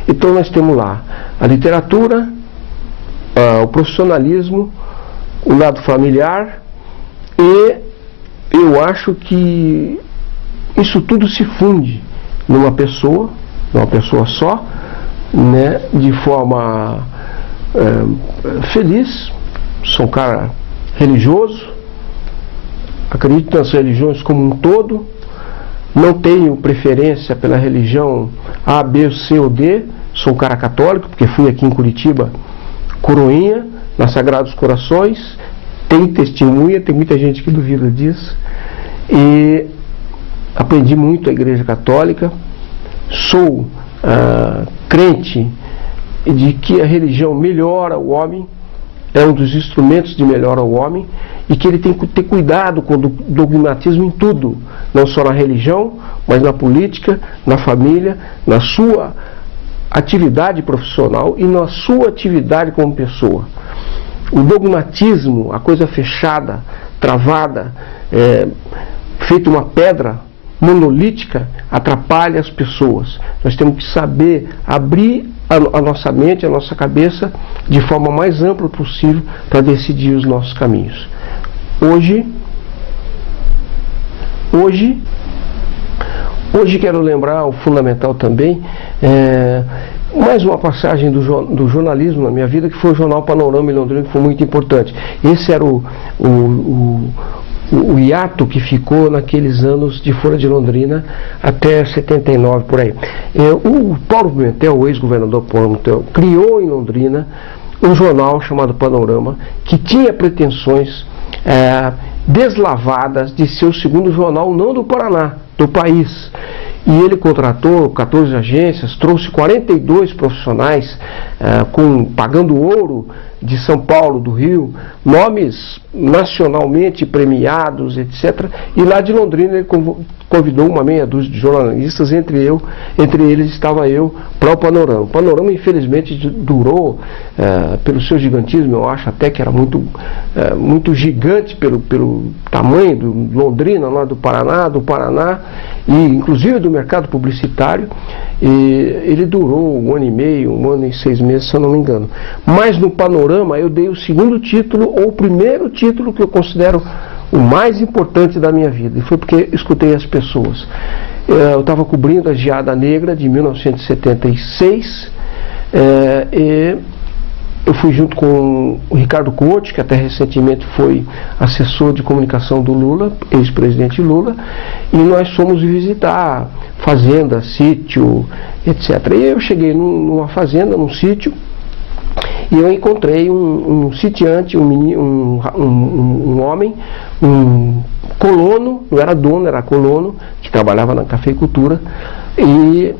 Então nós temos lá a literatura, o profissionalismo, o lado familiar, e eu acho que isso tudo se funde numa pessoa, uma pessoa só, né, de forma feliz. Sou um cara religioso, acredito nas religiões como um todo, não tenho preferência pela religião A, B, C ou D, sou um cara católico, porque fui aqui em Curitiba, coroinha, na Sagrados Corações, tem testemunha, tem muita gente que duvida disso, e aprendi muito a Igreja Católica, sou crente de que a religião melhora o homem, é um dos instrumentos de melhora ao homem, e que ele tem que ter cuidado com o dogmatismo em tudo, não só na religião, mas na política, na família, na sua atividade profissional e na sua atividade como pessoa. O dogmatismo, a coisa fechada, travada, feita uma pedra monolítica, atrapalha as pessoas. Nós temos que saber abrir a nossa mente, a nossa cabeça de forma mais ampla possível para decidir os nossos caminhos. Hoje quero lembrar o fundamental também, mais uma passagem do jornalismo na minha vida, que foi o jornal Panorama em Londrina, que foi muito importante. Esse era o hiato que ficou naqueles anos de Folha de Londrina até 79, por aí. O Paulo Pimentel, o ex-governador Paulo Pimentel, criou em Londrina um jornal chamado Panorama, que tinha pretensões deslavadas de ser o segundo jornal, não do Paraná, do país. E ele contratou 14 agências, trouxe 42 profissionais, pagando ouro de São Paulo, do Rio, nomes nacionalmente premiados, etc. E lá de Londrina ele convidou uma meia dúzia de jornalistas, entre eles estava eu, para o Panorama. O Panorama, infelizmente, durou, pelo seu gigantismo, eu acho até que era muito gigante pelo tamanho do Londrina, lá do Paraná, e inclusive do mercado publicitário. E ele durou 1 ano e meio, 1 ano e 6 meses, se eu não me engano. Mas no Panorama eu dei o segundo título, ou o primeiro título que eu considero o mais importante da minha vida. E foi porque escutei as pessoas. Eu estava cobrindo a Geada Negra de 1976, e eu fui junto com o Ricardo Couto, que até recentemente foi assessor de comunicação do Lula, ex-presidente Lula, e nós fomos visitar fazenda, sítio, etc. E eu cheguei numa fazenda, num sítio, e eu encontrei um sitiante, um homem, um colono, não era dono, era colono, que trabalhava na cafeicultura, e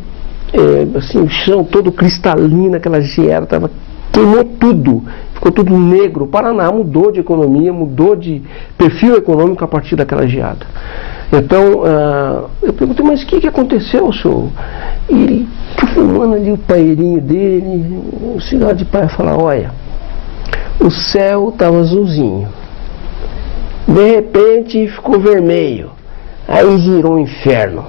assim, o chão todo cristalino, aquela geada queimou tudo, ficou tudo negro. O Paraná mudou de economia, mudou de perfil econômico a partir daquela geada. Então, eu perguntei, mas o que aconteceu, senhor? E ele, fumando ali o paeirinho dele, o cigarro de pai, fala, olha, o céu estava azulzinho, de repente ficou vermelho, aí virou um inferno.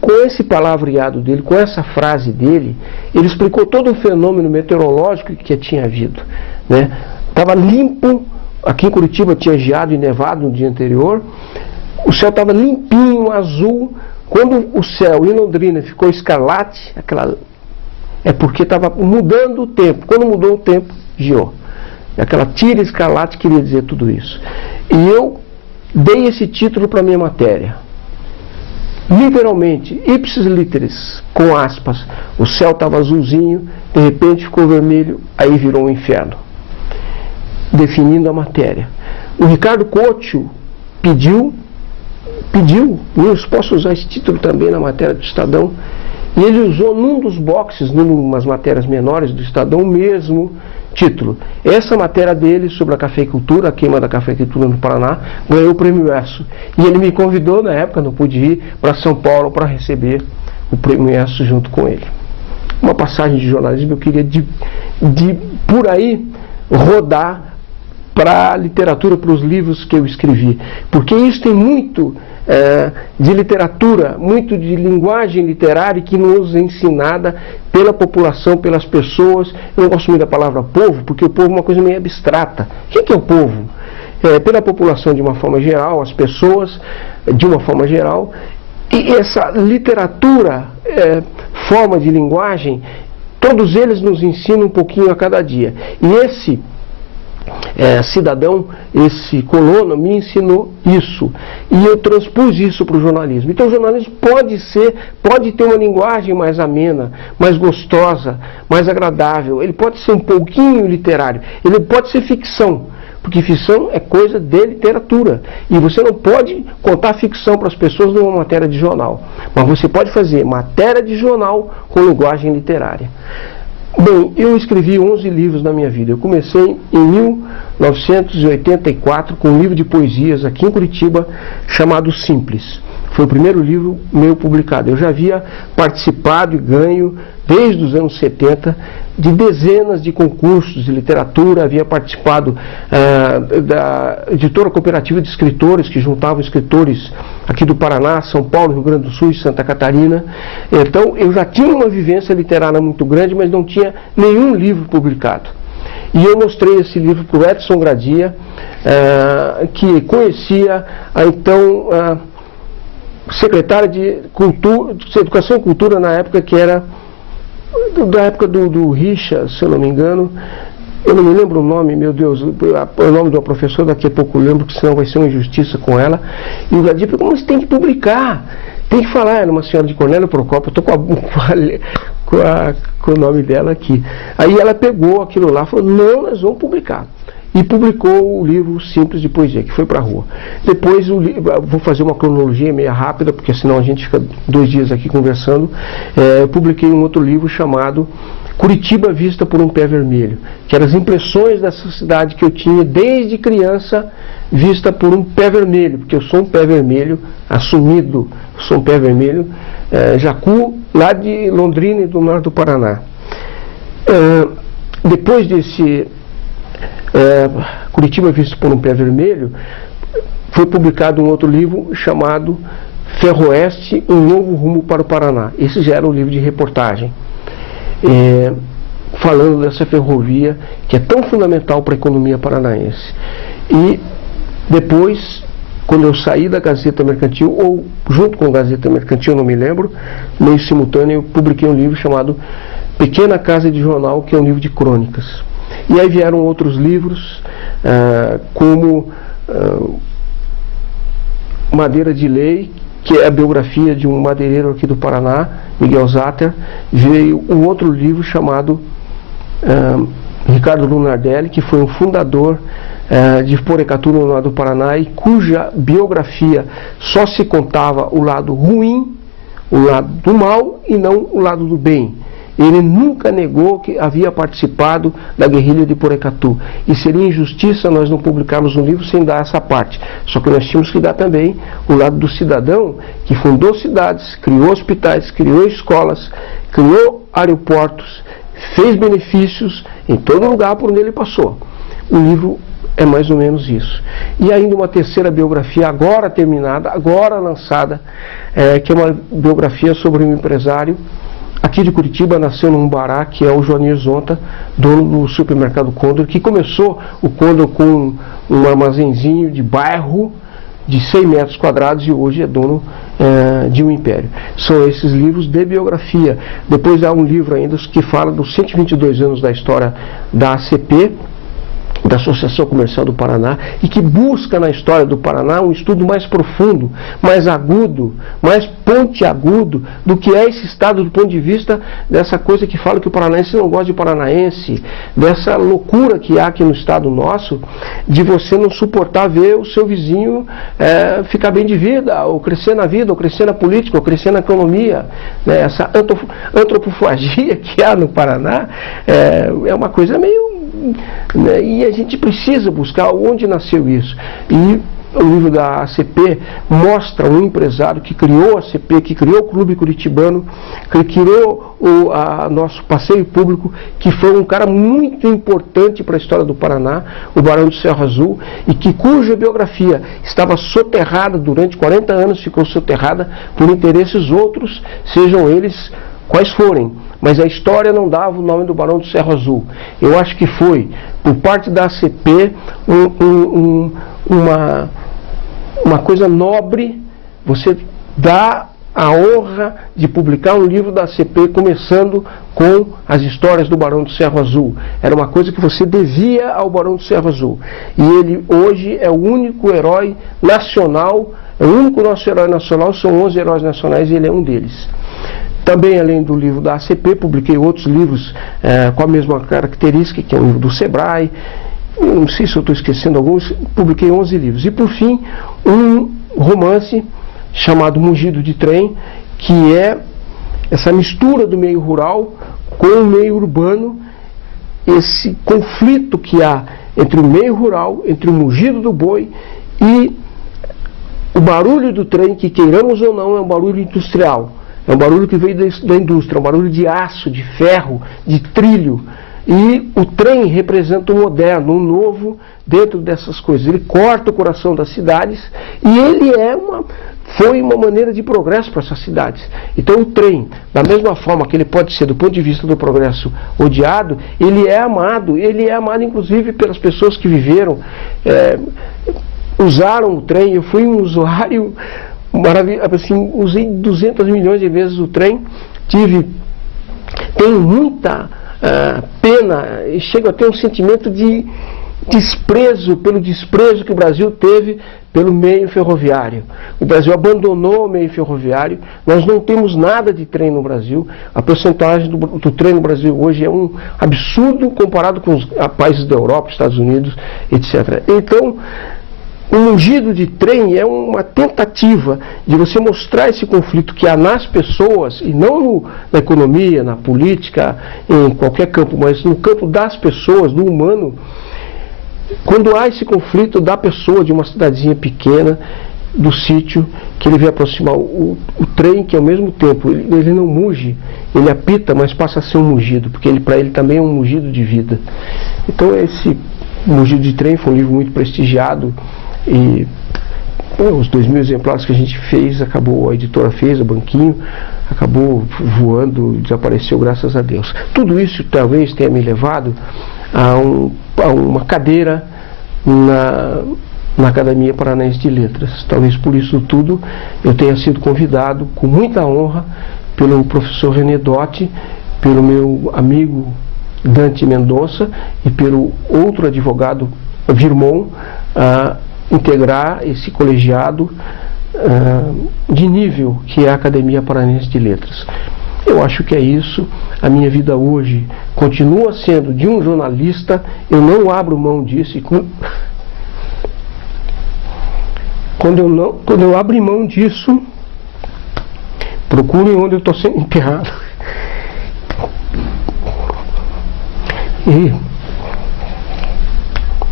Com esse palavreado dele, com essa frase dele, ele explicou todo o fenômeno meteorológico que tinha havido, né? Estava limpo, aqui em Curitiba tinha geado e nevado no dia anterior, o céu estava limpinho, azul. Quando o céu em Londrina ficou escarlate, é porque estava mudando o tempo. Quando mudou o tempo, geou. Aquela tira escarlate queria dizer tudo isso. E eu dei esse título para a minha matéria. Literalmente, ipsis literis, com aspas, o céu estava azulzinho, de repente ficou vermelho, aí virou um inferno. Definindo a matéria. O Ricardo Couto pediu, e eu posso usar esse título também na matéria do Estadão, e ele usou num dos boxes, numas matérias menores do Estadão, o mesmo título. Essa matéria dele sobre a cafeicultura, a queima da cafeicultura no Paraná, ganhou o Prêmio ESSO. E ele me convidou, na época, não pude ir, para São Paulo para receber o Prêmio ESSO junto com ele. Uma passagem de jornalismo, eu queria por aí rodar para a literatura, para os livros que eu escrevi. Porque isso tem muito de literatura, muito de linguagem literária que nos é ensinada pela população, pelas pessoas. Eu não gosto muito da palavra povo, porque o povo é uma coisa meio abstrata. O que é o povo? Pela população de uma forma geral, as pessoas de uma forma geral, E essa literatura, forma de linguagem, todos eles nos ensinam um pouquinho a cada dia. E esse cidadão, esse colono, me ensinou isso. E eu transpus isso para o jornalismo. Então o jornalismo pode ter uma linguagem mais amena, mais gostosa, mais agradável. Ele pode ser um pouquinho literário. Ele pode ser ficção. Porque ficção é coisa de literatura. E você não pode contar ficção para as pessoas numa matéria de jornal. Mas você pode fazer matéria de jornal com linguagem literária. Bem, eu escrevi 11 livros na minha vida. Eu comecei em 1984 com um livro de poesias aqui em Curitiba chamado Simples. Foi o primeiro livro meu publicado. Eu já havia participado e ganho, desde os anos 70, de dezenas de concursos de literatura. Havia participado da editora cooperativa de escritores, que juntava escritores aqui do Paraná, São Paulo, Rio Grande do Sul e Santa Catarina. Então eu já tinha uma vivência literária muito grande, mas não tinha nenhum livro publicado. E eu mostrei esse livro para o Edson Gradia, que conhecia a então secretária de Educação e Cultura na época, que era da época do Richa, se eu não me engano. Eu não me lembro o nome, meu Deus, o nome de uma professora, daqui a pouco eu lembro, que senão vai ser uma injustiça com ela. E o Gradia falou: como você tem que publicar? Tem que falar. Era uma senhora de Cornélio Procópio, eu estou com o nome dela aqui. Aí ela pegou aquilo lá e falou: não, nós vamos publicar. E publicou o livro Simples de Poesia, que foi para a rua. Depois, vou fazer uma cronologia meio rápida, porque senão a gente fica 2 dias aqui conversando. Eu publiquei um outro livro chamado Curitiba Vista por um Pé Vermelho, que eram as impressões dessa cidade que eu tinha desde criança, vista por um pé vermelho, porque eu sou um pé vermelho, assumido, sou um pé vermelho, jacu, lá de Londrina e do norte do Paraná. Depois desse Curitiba Visto por um Pé Vermelho, foi publicado um outro livro chamado Ferroeste, um novo rumo para o Paraná. Esse já era um livro de reportagem, falando dessa ferrovia que é tão fundamental para a economia paranaense. E depois, quando eu saí da Gazeta Mercantil, ou junto com a Gazeta Mercantil, não me lembro, meio simultâneo, eu publiquei um livro chamado Pequena Casa de Jornal, que é um livro de crônicas. E aí vieram outros livros, como Madeira de Lei, que é a biografia de um madeireiro aqui do Paraná, Miguel Zatter. Veio um outro livro chamado Ricardo Lunardelli, que foi um fundador de Porecatu, no norte do Paraná, e cuja biografia só se contava o lado ruim, o lado do mal e não o lado do bem. Ele nunca negou que havia participado da guerrilha de Porecatu. E seria injustiça nós não publicarmos um livro sem dar essa parte. Só que nós tínhamos que dar também o lado do cidadão que fundou cidades, criou hospitais, criou escolas, criou aeroportos, fez benefícios em todo lugar por onde ele passou. O livro é mais ou menos isso. E ainda uma terceira biografia, agora terminada, agora lançada, que é uma biografia sobre um empresário aqui de Curitiba, nasceu num bará, que é o Joanir Zonta, dono do supermercado Condor, que começou o Condor com um armazenzinho de bairro de 100 metros quadrados e hoje é dono de um império. São esses livros de biografia. Depois há um livro ainda que fala dos 122 anos da história da ACP, da Associação Comercial do Paraná, e que busca na história do Paraná um estudo mais profundo, mais agudo, mais pontiagudo do que é esse estado do ponto de vista dessa coisa que fala que o paranaense não gosta de paranaense, dessa loucura que há aqui no estado nosso, de você não suportar ver o seu vizinho ficar bem de vida, ou crescer na vida, ou crescer na política, ou crescer na economia, né? Essa antropofagia que há no Paraná é uma coisa meio... né? E a gente precisa buscar onde nasceu isso. E o livro da ACP mostra um empresário que criou a ACP, que criou o Clube Curitibano, que criou o nosso passeio público, que foi um cara muito importante para a história do Paraná, o Barão de Cerro Azul, e cuja biografia estava soterrada durante 40 anos, ficou soterrada por interesses outros, sejam eles quais forem. Mas a história não dava o nome do Barão do Cerro Azul. Eu acho que foi, por parte da ACP, uma coisa nobre, você dá a honra de publicar um livro da ACP começando com as histórias do Barão do Cerro Azul. Era uma coisa que você devia ao Barão do Cerro Azul. E ele hoje é o único herói nacional, é o único nosso herói nacional, são 11 heróis nacionais e ele é um deles. Também, além do livro da ACP, publiquei outros livros com a mesma característica, que é o livro do Sebrae. Não sei se eu estou esquecendo alguns, publiquei 11 livros. E, por fim, um romance chamado Mugido de Trem, que é essa mistura do meio rural com o meio urbano, esse conflito que há entre o meio rural, entre o mugido do boi e o barulho do trem, que, queiramos ou não, é um barulho industrial. É um barulho que veio da indústria, é um barulho de aço, de ferro, de trilho. E o trem representa o moderno, o novo dentro dessas coisas. Ele corta o coração das cidades e ele foi uma maneira de progresso para essas cidades. Então o trem, da mesma forma que ele pode ser, do ponto de vista do progresso, odiado, ele é amado inclusive pelas pessoas que viveram, usaram o trem. Eu fui um usuário maravilhoso, assim, usei 200 milhões de vezes o trem, tenho muita pena e chego a ter um sentimento de desprezo, pelo desprezo que o Brasil teve pelo meio ferroviário. O Brasil abandonou o meio ferroviário, nós não temos nada de trem no Brasil, a porcentagem do trem no Brasil hoje é um absurdo comparado com os países da Europa, Estados Unidos, etc. Então, o mugido de trem é uma tentativa de você mostrar esse conflito que há nas pessoas, e não na economia, na política, em qualquer campo, mas no campo das pessoas, do humano. Quando há esse conflito da pessoa, de uma cidadezinha pequena, do sítio, que ele vem aproximar o trem, que ao mesmo tempo ele não muge, ele apita, mas passa a ser um mugido, porque para ele também é um mugido de vida. Então esse Mugido de Trem foi um livro muito prestigiado, e os 2.000 exemplares que a gente fez, a editora fez, o Banquinho, acabou voando, desapareceu, graças a Deus. Tudo isso talvez tenha me levado a uma cadeira na Academia Paranaense de Letras. Talvez por isso tudo eu tenha sido convidado com muita honra pelo professor René Dotti, pelo meu amigo Dante Mendonça e pelo outro advogado Virmon, a integrar esse colegiado de nível que é a Academia Paranaense de Letras. Eu acho que é isso. A minha vida hoje continua sendo de um jornalista, eu não abro mão disso, e quando eu abro mão disso, procurem onde eu estou sendo enterrado. E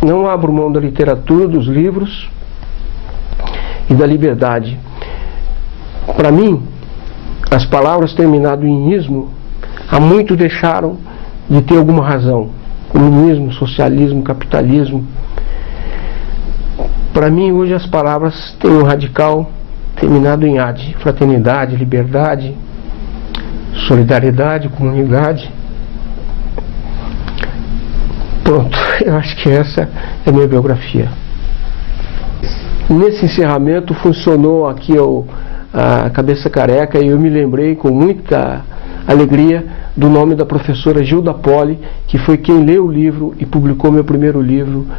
não abro mão da literatura, dos livros e da liberdade. Para mim, as palavras terminadas em ismo há muito deixaram de ter alguma razão. Comunismo, socialismo, capitalismo. Para mim, hoje as palavras têm um radical terminado em ad. Fraternidade, liberdade, solidariedade, comunidade. Pronto, eu acho que essa é a minha biografia. Nesse encerramento funcionou aqui a cabeça careca, e eu me lembrei com muita alegria do nome da professora Gilda Poli, que foi quem leu o livro e publicou meu primeiro livro,